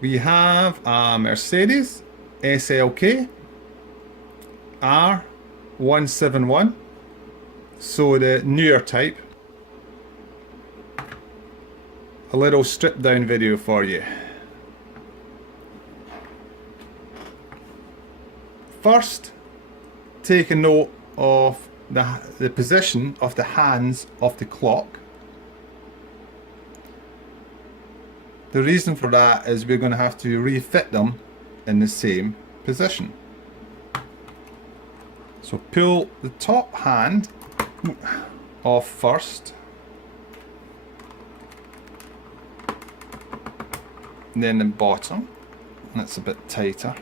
We have a Mercedes SLK R171, so the newer type. A little stripped down video for you. First, take a note of the position of the hands of the clock. The reason for that is we're going to have to refit them in the same position. So pull the top hand off first, and then the bottom. That's a bit tighter.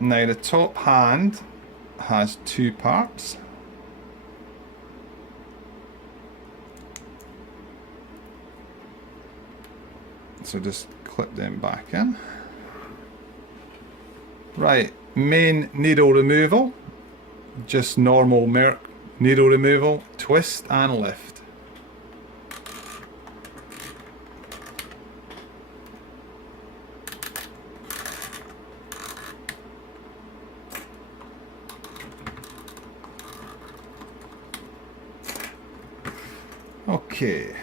Now the top hand has two parts. So just clip them back in. Right, main needle removal, just normal Merc needle removal, twist and lift. Okay.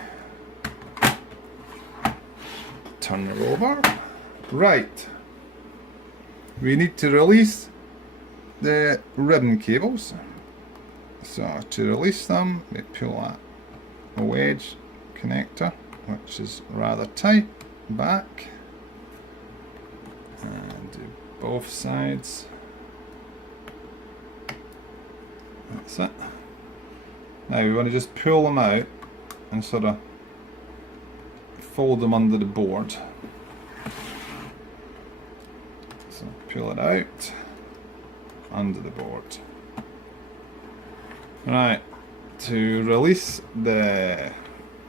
Turn her over. Right. We need to release the ribbon cables. So to release them, we pull that wedge connector, which is rather tight, back. And do both sides. That's it. Now we want to just pull them out and sort of fold them under the board. So pull it out under the board. Right, to release the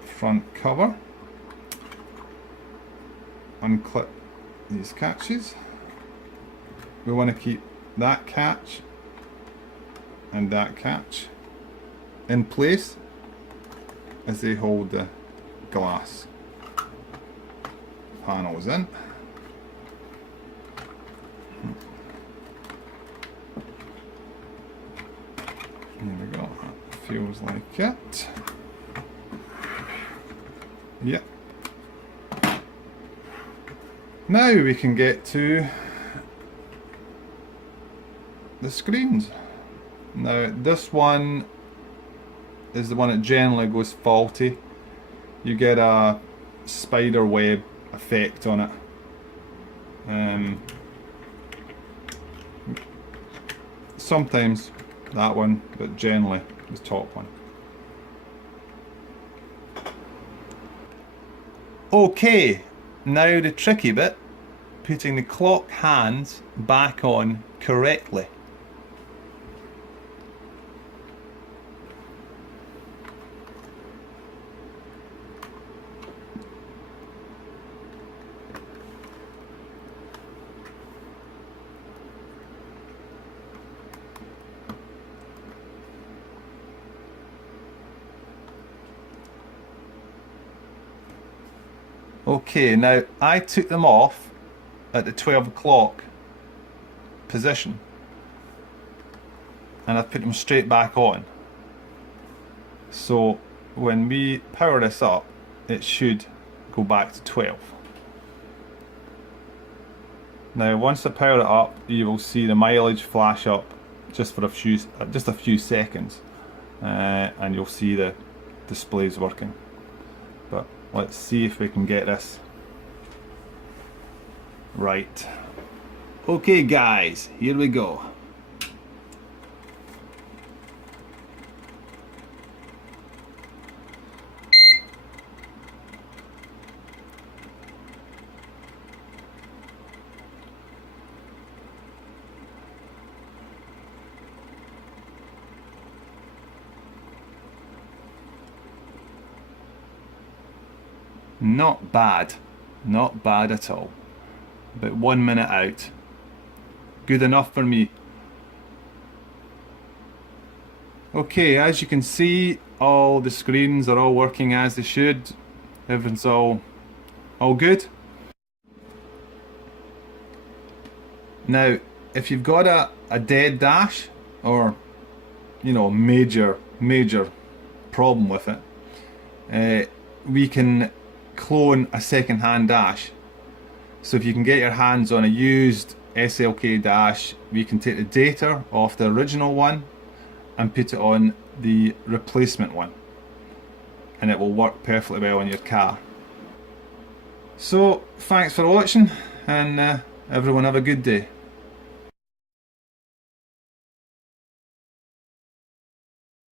front cover, unclip these catches. We want to keep that catch and that catch in place as they hold the glass panels in. There we go, that feels like it. Yep. Now we can get to the screens. Now this one is the one that generally goes faulty. You get a spider web effect on it. Sometimes that one, but generally the top one. Okay, now the tricky bit, putting the clock hands back on correctly. Okay, now I took them off at the 12 o'clock position and I put them straight back on. So when we power this up, it should go back to 12. Now once I power it up, you will see the mileage flash up just for a few seconds, and you'll see the displays working. But let's see if we can get this right. Okay guys, here we go. Not bad, not bad at all. About 1 minute out. Good enough for me. Okay, as you can see, all the screens are all working as they should. everything's all good. Now, if you've got a dead dash, or you know, major problem with it, we can clone a second-hand dash. So if you can get your hands on a used SLK dash, we can take the data off the original one and put it on the replacement one, and it will work perfectly well on your car. So thanks for watching, and everyone have a good day.